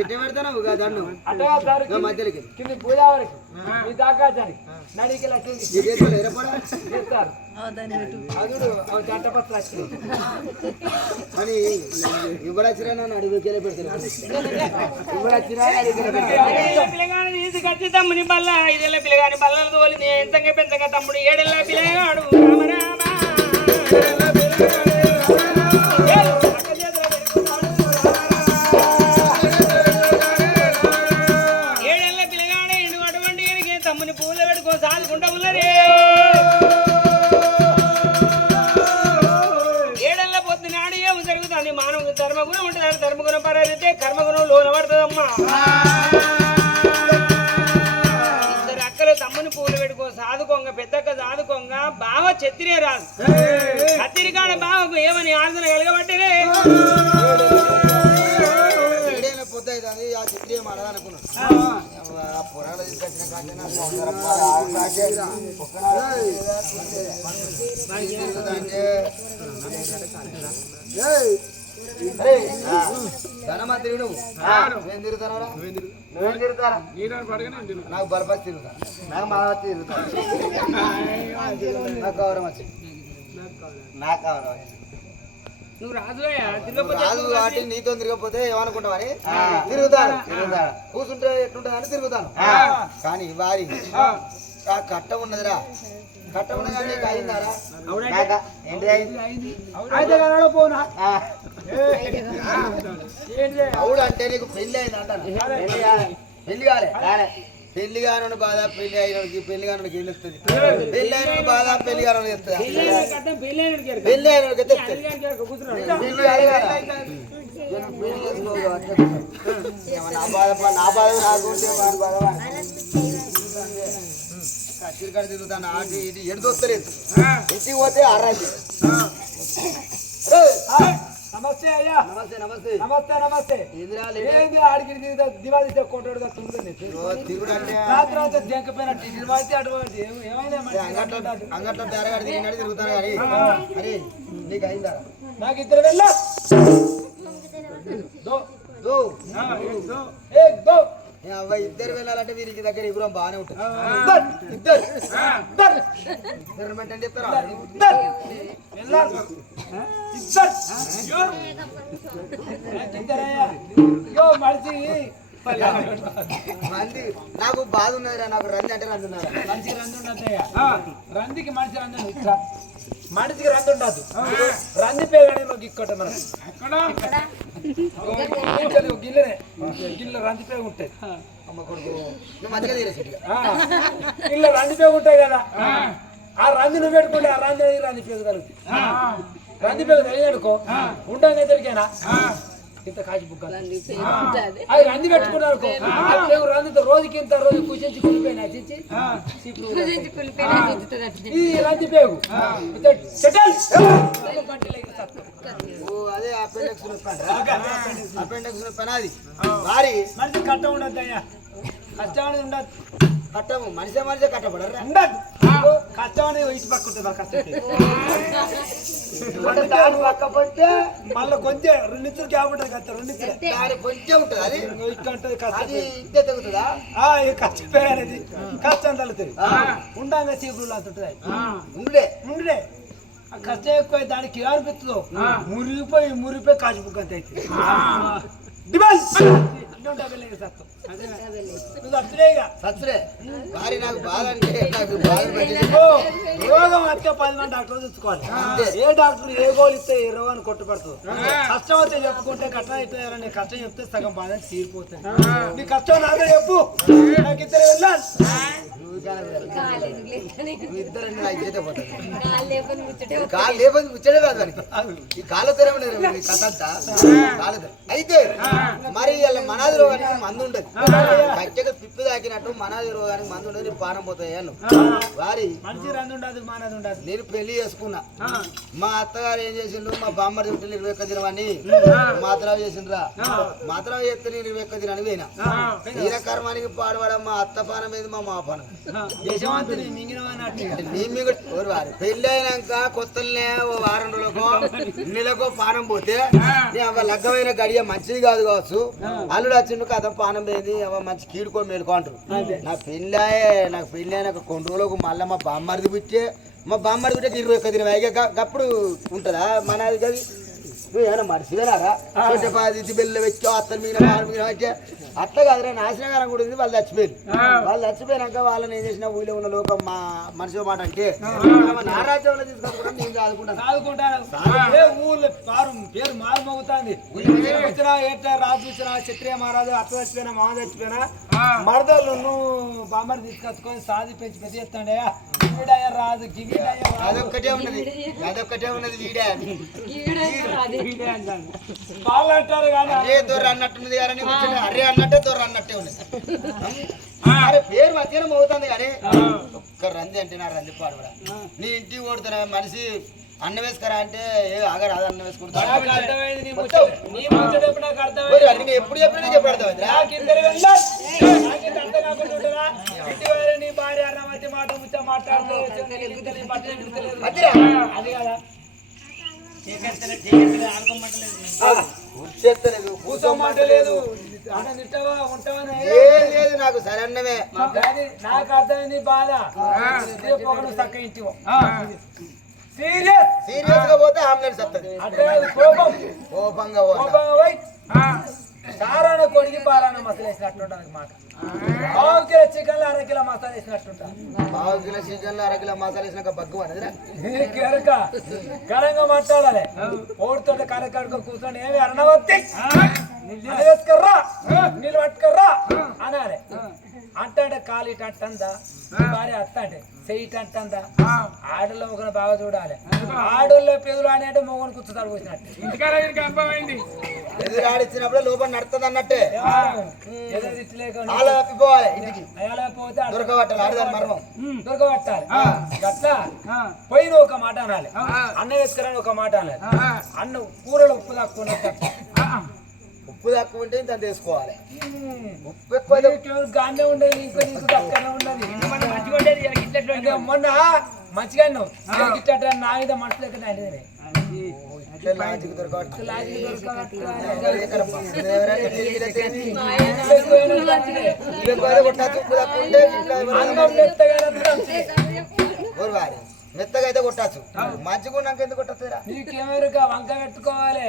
ఎట్టి పెడతావు దండు మధ్యలోకి కింది పూజా వరకు మీ దాకా నడికి చట్టపత్రాలు అని ఇవ్వడచ్చిరా నన్ను అడుగుకెళ్ళి పెడతాను పిల్లగాని తీసి కచ్చి తమ్ముని బల్ల 5 ఏళ్ళ పిల్లగాని బల్లలు తోలి ఎంతగా పెద్దగా తమ్ముడు 7 ఏళ్ళ పిల్లగాడు ధర్మగుణం ఉంటుంది ధర్మగుణం పరారితే కర్మగుణం లోన పడుతుందమ్మా ఇద్దరు అక్కలు తమ్ముని పూలు పెట్టుకో సాదుకోంగ పెద్దక్క సాదుకోంగ బావ చెత్తిరే రాదు కత్తిరికాడ బావకు ఏమని ఆలోచన కలగబట్టేనే పొద్దు అవుతుంది ఆ చిత్రీ మాడదనుకున్నాను పురాణాలు తీసుకొచ్చిన ధనమా తిరుగు నేను తిరుగుతానా నువ్వేం తిరుగుతారా నాకు బలపతి తిరుగుతా నాకు మాధవతి తిరుగుతా నాకు గౌరవం వచ్చింది నాకు గౌరవం నువ్వు రాదు కాబట్టి నీతో తిరగకపోతే ఏమనుకుంటావని తిరుగుతాను కూర్చుంటే ఎట్లుంటుందని తిరుగుతాను కానీ వారి ఆ కట్ట ఉన్నదిరా కట్ట ఉన్నది కానీ అయిందారా అవుడు అంటే నీకు పెళ్లి అయింది అంటాను పెళ్లి కాలే పెళ్లి కాని బాధ పెళ్లి అయినకి పెళ్లి కాని గెలుస్తుంది పెళ్లి అయిన బాధ పెళ్లి కాని పెళ్లి అయినకి నా బాధ నాకుంటే బాధ చిరుకడ తిరుగుతాను ఆటి ఇది ఎడుదొస్తలేదు ఇంటికి పోతే అర్రాజు నమస్తే అయ్యా నమస్తే నమస్తే నమస్తే నమస్తే ఏంది ఆడికి దివాళీ కొట్టాడు రాత్రి దెంకపోయినట్టు దివాళీ అటువంటి అంగట్లో తెరగాడు తిరిగినాడు తిరుగుతాను కానీ అరే నీకు అయిందా నాకు ఇద్దరు వెళ్ళా ఇద్దరు వెళ్ళాలంటే వీరికి దగ్గర ఇవ్వడం బాగానే ఉంటుంది ఇద్దరు అంటే చెప్తారా మంది నాకు బాధ ఉన్నదిరా నాకు రంది అంటే రంది ఉన్నదా మనిషికి రంది ఉండద్దయ్యా రందికి మనిషి రంది ఇట్లా మనిషికి రంది ఉండదు రంది పేరు మాకు ఇక్కట మనం గిల్లనే గిల్ల రంది పేరు ఉంటాయి గిల్ల రంది పేరు ఉంటాయి కదా ఆ రంది నువ్వు పెట్టుకుంటే ఆ రంది రంది పేరు కలుగుతుంది రంది పేరు తెలియనుకో ఉండగా దొరికేనా ఇంత కాచి బుక్క అది రంది పెట్టుకున్నారుకో రందితో రోజుకి ఇంత రోజు కూర్చొని కులిపోయినా ఈ రంది పేగు అదే అపెండెక్స్ పని అది వారి మనిషి కట్ట ఉండద్దు అయ్యా కష్టం అనేది ఉండదు కట్టము మనిషి మనిషి కట్టపడరా ఉండదు కష్టం అనేది ఇటు పక్క ఉంటుంది పక్కపోతే మళ్ళీ కొంచెం 2 ఇంచులు గ్యాప్ ఉంటుంది కదా 2 ఇంచులు కొంచెం ఉంటుంది అది ఇక్కడ ఉంటుంది కష్టం ఇంతే తగ్గుతుందా కష్టపే అనేది కష్టం తగ్గుతుంది ఉండంగా చీపులు అంటుంటుంది ఉండే ఉండే కష్టం ఎక్కువ దానికి అనిపిస్తుందో మురిగిపోయి కాజు బుక్ అంత అయితే రోగం వస్తే 10 మంది డాక్టర్ చూసుకోవాలి ఏ డాక్టర్ ఏ గోలు ఇస్తే ఏ రోగాన్ని కొట్టుపడుతుంది కష్టం వస్తే చెప్పుకుంటే కష్టం అయితే నీ కష్టం చెప్తే సగం బాధ తీరిపోతుంది నీ కష్టం నాతో చెప్పు నాకు ఇద్దరు వెళ్ళాలి కాలు లేకపోతే ముచ్చడే రాదు దానికి ఈ కాళ్ళ తెరవలేదు కథ అంతా అయితే మరి మనాది రోగానికి మందు ఉండదు కచ్చగా పిప్పి తాకినట్టు మనాది రోగానికి మందు ఉండదు నీ పానం పోతాయి అన్ను వారి మంచి రంది ఉండదు మానది ఉండదు. నేను పెళ్లి చేసుకున్నా మా అత్తగారు ఏం చేసిండ్రు మా బామ్మడి ఇంటిని 21 దినమని మాత్రాలు చేసిండ్రా మాత్రాలు చేస్తే నేను 21 దినాన్ని పోయినా ఈయన కర్మానికి పాడబడ మా అత్త పానం మీద మా పానం దేశవంతుని మింగిన వారి పెళ్లి అయినాక కొత్తలనే ఓ వారం రోజులకో నెలకో పానం పోతే లగ్గమైన గడియ మంచిది కాదు కావచ్చు అల్లుడు వచ్చిండు కథ పానం పోయింది మంచి కీడుకో మేలుకో అంటారు నాకు పెళ్లి అయినాక కొన్ని రోజులకు మళ్ళీ మా బామ్మరిది పుట్టే మా బామ్మరిది పుట్టే 21 దినం అయిగా అప్పుడు ఉంటుందా మనది గది నువ్వు ఏమైనా మనిషివేనారా ఇది బెల్ల వచ్చా అత్తల మీద వచ్చా అట్లా కాదురా నాశనకారం కూడా ఉంది. వాళ్ళు చచ్చిపోయినాక వాళ్ళని ఏం చేసినా ఊళ్ళో ఉన్న లోకం మా మనిషి మాట అంటే నా రాజ్యంలో తీసుకొచ్చుకుంటాం నేను చదువుకుంటాను ఊళ్ళో పేరు మారు మోగుతుంది. వచ్చినా ఏటా రాజు వచ్చినా క్షత్రియ మహారాజు అత్త చచ్చిపోయినా మామ చచ్చిపోయినా మరదలు నువ్వు బామ్మని తీసుకొచ్చుకొని సాది పెంచి పెద్ద చేస్తాడే గివిడయ్య రాజు అదొక్కటే ఉన్నది వాళ్ళు అంటారు కానీ అరే దొర అన్నట్టున్నది కానీ అరే అన్నట్టే దొర అన్నట్టే ఉన్నది పేరు మధ్యాహ్నం అవుతుంది కానీ ఒక్క రంది అంటే నా రంది పాడు కూడా నీ ఇంటికి కొడుతున్నా మనిషి అన్నం వేసుకరా అంటే ఆగరా అన్నం వేసుకుంటా ఎప్పుడు చెప్పినా చెప్పాడు నీ భార్య అన్నమతి మాట ముచ్చ మాట్లాడుతూ అది కదా కూర్చోమంటలేదు ఉంటావా లేదు నాకు సరే అన్నమే నాకు అర్థమైంది బాధ చక్క ఇంటివో సీరియస్ గా పోతే ఆమ్లెట్ వస్తుంది అంటే కోపం కోపంగా పోయి సారాన కొడిగి పాలన మసాలా వేసినట్టు మాట పావు కిలో చికెన్ 1/2 కిలో మసాలా వేసినట్టుంటా పావు కిలో చికెన్ 1/2 కిలో మసాలా వేసినాక బగ్గు అనేది కేరక ఘనంగా మాట్లాడాలి ఓడితో కరకడుకో కూర్చొని ఏమి అరణవత్తి వేసుకర్రా నీళ్ళు పట్టుకర్రా అనాలి అంటే కాలు ఇటు అంటుందా భార్య అత్త అంటే చెయ్యి ఇటు అంటుందా ఆడల్లో మొగను బాగా చూడాలి ఆడోళ్ళ పెదులు అని అంటే మొగను కూర్చుతాడు పోసినట్టు ఇంటికాడ అర్థమైంది ఎదురాడిచ్చినప్పుడు లోపల నడుతుంది అన్నట్టే ఏదో తిట్టలేకుండా అలా తప్పిపోవాలి ఇంటికి అలా పోతే దొరకబట్టాలి ఆడదాని మర్మం దొరకబట్టాలి అట్లా పోయిన ఒక మాట అనాలి అన్న వేసుకురాని ఒక మాట అనాలి అన్న కూరలో ఉప్పు తక్కువ ఉప్పు తక్కువ ఉంటే దాన్ని తీసుకోవాలి ఉప్పు ఎక్కువ గానే ఉండేది ఇంకో నీకు తక్కువనే ఉండదు మొన్న మంచిగా గిట్ట నా మీద మనసు లెక్క లాజిక్ దొరకబట్టాలి మెత్తగా అయితే కొట్టచ్చు మంచిగా ఉన్నాక ఎందుకు కొట్టచ్చురా నీకేమేరుగా వంక పెట్టుకోవాలి.